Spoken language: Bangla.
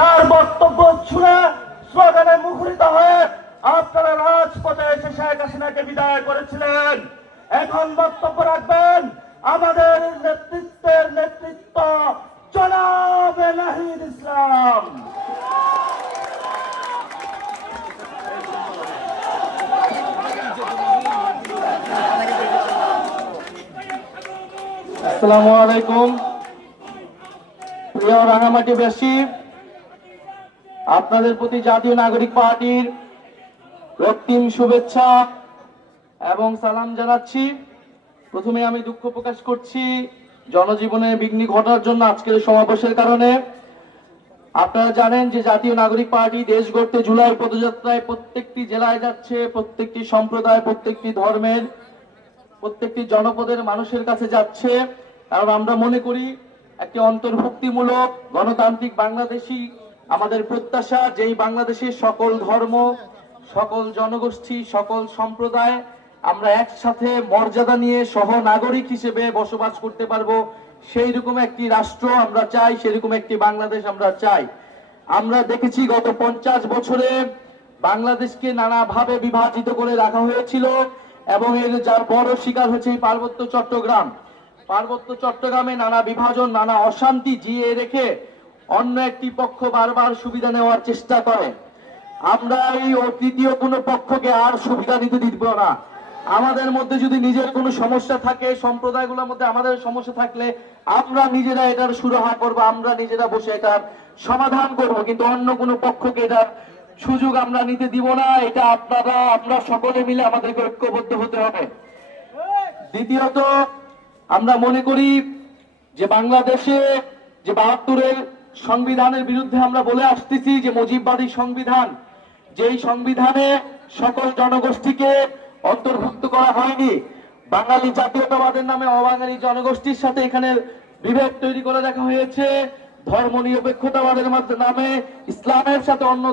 যার বক্তব্য শুনে স্লোগানে মুখরিত হয়ে আপনারা রাজপথে এসে শেখ হাসিনাকে বিদায় করেছিলেন। এখন বক্তব্য রাখবেন আমাদের নেতৃত্ব জনাবে নাহিদ ইসলাম। আসসালামু আলাইকুম। প্রিয় রাঙামাটিবাসী, আপনাদের প্রতি জাতীয় নাগরিক পার্টির রক্তিম শুভেচ্ছা এবং সালাম জানাচ্ছি। প্রথমে আমি দুঃখ প্রকাশ করছি জনজীবনে বিঘ্ন ঘটার জন্য আজকের সমাবেশের কারণে। আপনারা জানেন যে জাতীয় নাগরিক পার্টি দেশ গড়তে জুলাই পদযাত্রায় প্রত্যেকটি জেলায় যাচ্ছে, প্রত্যেকটি সম্প্রদায়, প্রত্যেকটি ধর্মের, প্রত্যেকটি জনপদের মানুষের কাছে যাচ্ছে। কারণ আমরা মনে করি একটি অন্তর্ভুক্তিমূলক গণতান্ত্রিক বাংলাদেশী আমাদের প্রত্যাশা, যেই বাংলাদেশে সকল ধর্ম, সকল জনগোষ্ঠী, সকল সম্প্রদায় আমরা একসাথে মর্যাদা নিয়ে সহ নাগরিক হিসেবে বসবাস করতে পারবো। সেই রকম একটি রাষ্ট্র আমরা চাই, সেরকম একটি বাংলাদেশ আমরা চাই। আমরা দেখেছি গত 50 বছরে বাংলাদেশকে নানাভাবে বিভাজিত করে রাখা হয়েছিল এবং এর যার বড় শিকার হচ্ছে পার্বত্য চট্টগ্রাম। পার্বত্য চট্টগ্রামে নানা বিভাজন, নানা অশান্তি জিয়ে রেখে অন্য একটি পক্ষ বারবার সুবিধা নেওয়ার চেষ্টা করে। আমরা এই তৃতীয় কোনো পক্ষকে আর সুবিধা নিতে দিব না। আমাদের মধ্যে যদি নিজের কোনো সমস্যা থাকে, সম্প্রদায়গুলোর মধ্যে আমাদের সমস্যা থাকলে আমরা নিজেরা এটার সুরাহা করবো, আমরা নিজেরা বসে এটার সমাধান করব, কিন্তু অন্য কোনো পক্ষকে এটার সুযোগ আমরা নিতে দিব না। এটা আমরা সকলে মিলে আমাদেরকে ঐক্যবদ্ধ হতে হবে। দ্বিতীয়ত, আমরা মনে করি যে বাংলাদেশে যে 72-এর সংবিধানের বিরুদ্ধে আমরা বলে আসতেছি যে মুজিববাদী সংবিধান, যেই সংবিধানে সকল জনগোষ্ঠীকে অন্তর্ভুক্ত করা হয়নি। বাঙালি জাতীয়তাবাদের নামে অবাঙালি জনগোষ্ঠীর সাথে এখানে বিভেদ তৈরি করে রাখা হয়েছে। ধর্ম নিরপেক্ষতাবাদের নামে ইসলামের সাথে অন্য